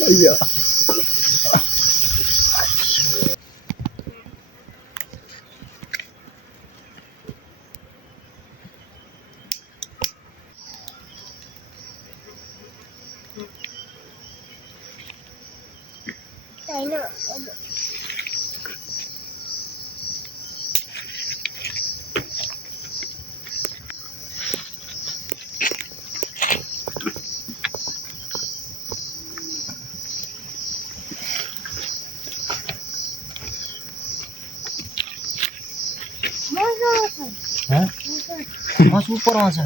Iya. I know. Hah? Mas ऊपर आउँछ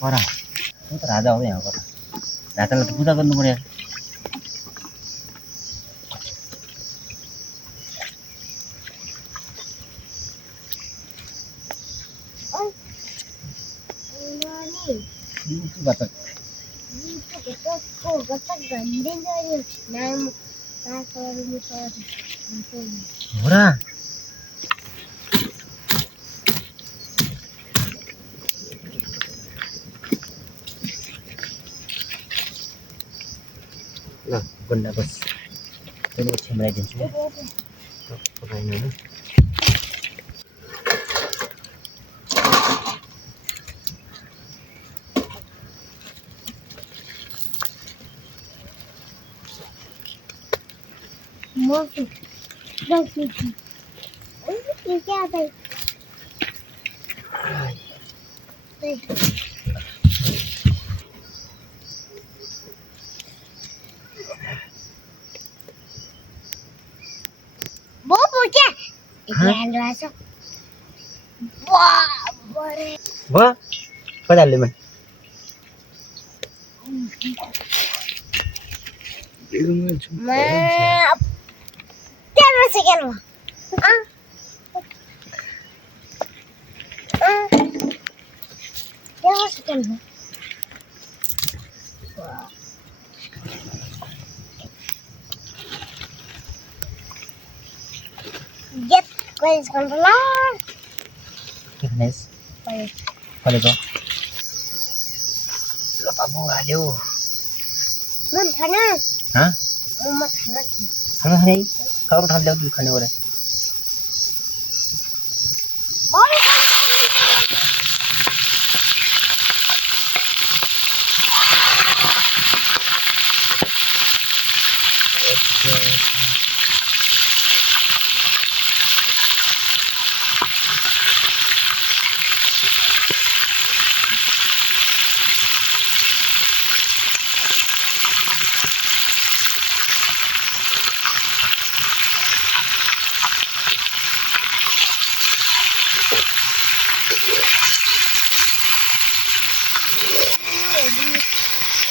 करा म त राजा हो यहाँ करा राजालाई त पूजा गर्नु पर्यो के गर्छ हो र ल गन्डा बस पनि छिमराइदिन्छु पकाइनु हैन भयो कहिले मन Get please controller. निce कलेको ल बाबु हाल्यो Mun खाना ह म खाना खाना खाने खाऊ ठाल्दै दुध खाने ओरे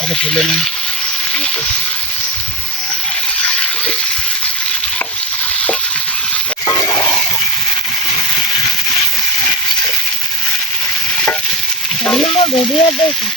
अरे फुल्दैन म भिडियो देख्छु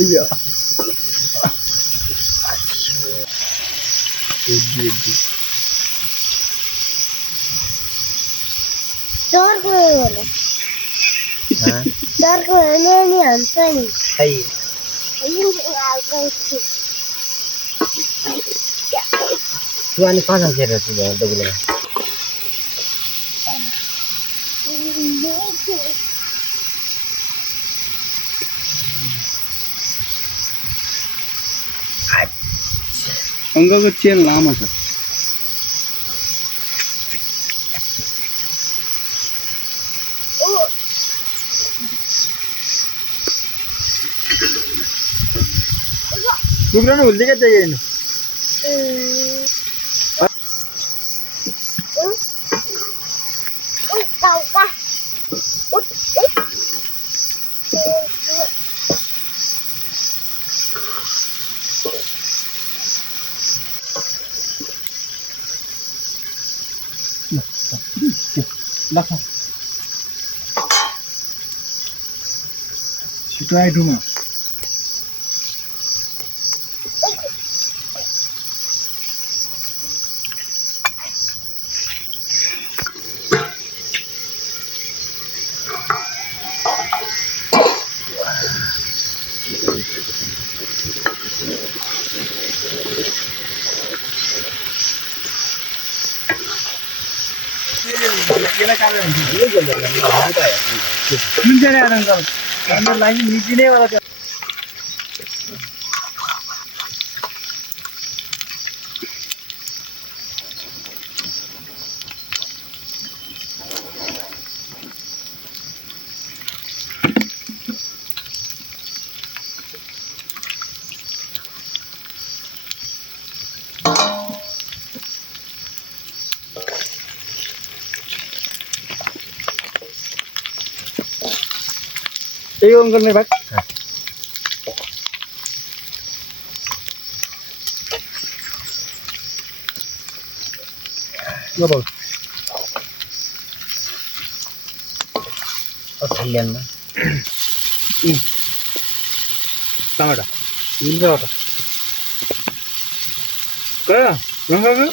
Iya. चर्को होला चर्को भने नि हुन्छ नि खै तू अनि कहाँ जान्छ र तू डबुले अङ्कलको चेन लामो छ कुखुरा हुल्दी क्या चाहिए Try to know. Take on करने back. No ball. Kalian mah. Tomato. Ini tomato. Kaya, enggak.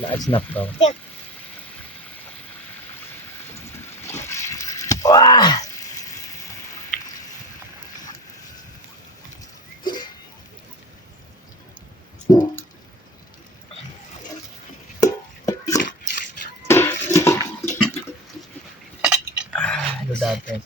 Nah, snap kau. Sudah ada.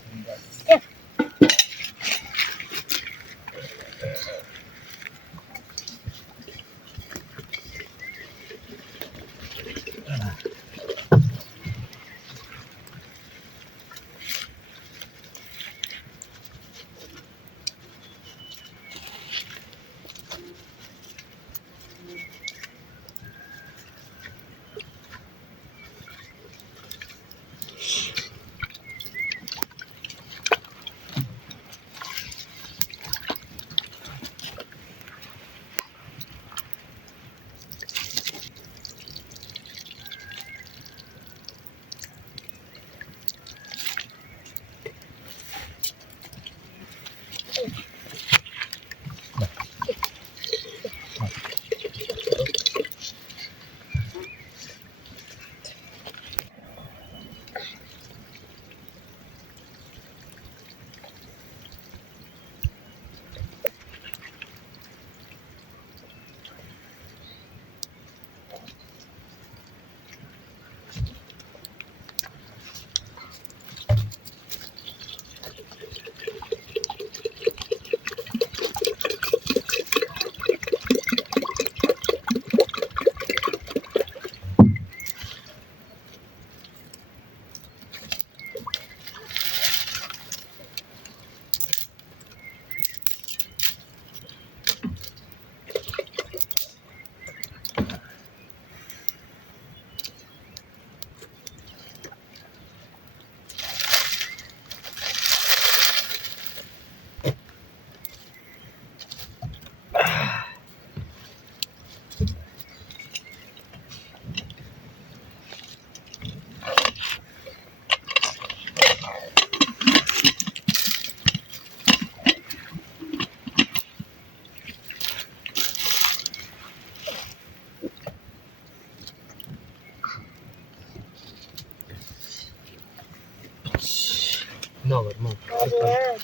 No, no.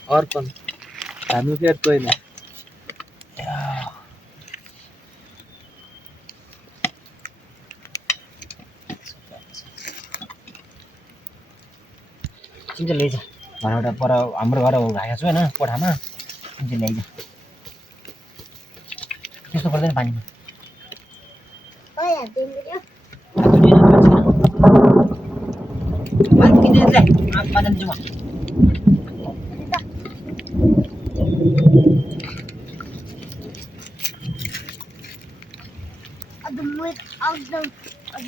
Orphan. हामी फेरि कोही न चिन्छ ल्याइज घरबाट पर हाम्रो घर राखेको छु होइन कोठामा चिन्छ ल्याइज त्यस्तो पर्दैन पानीमा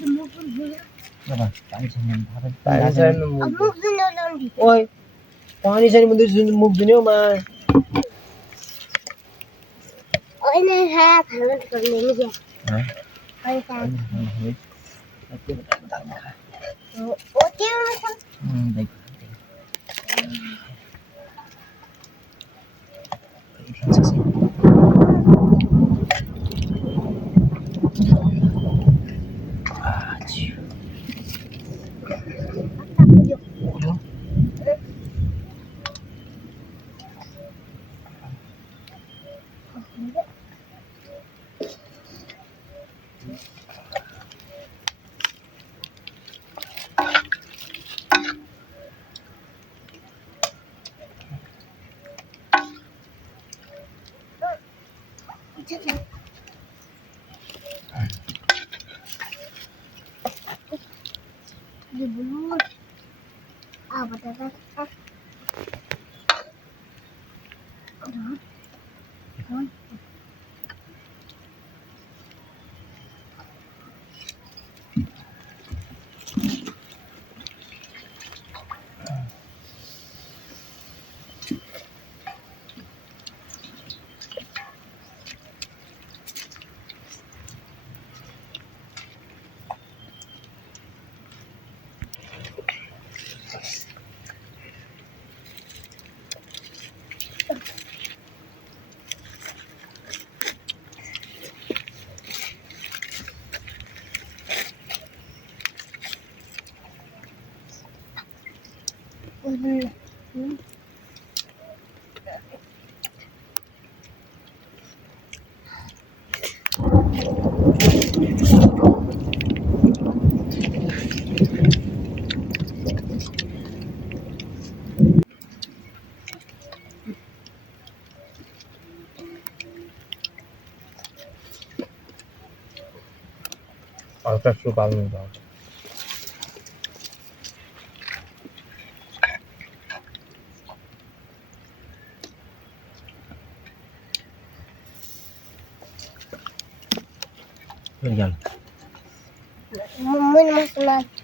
the move from here. Apa? Paling seneng apa? पानी छैन अब मुख मुख दुनो लन्डी ओइ पानी छैन भने त मुख दिने हो मा होइन खाना खानु पर्ने नि क्या Hah? होइन खाना Nanti bentar makan. ओ त्यो माछा Baik. Ini sih. Aduh. Udah. di bulu apa tadi हल्का सुप हाल्नु हुन्छ Ini jalan. mau masuk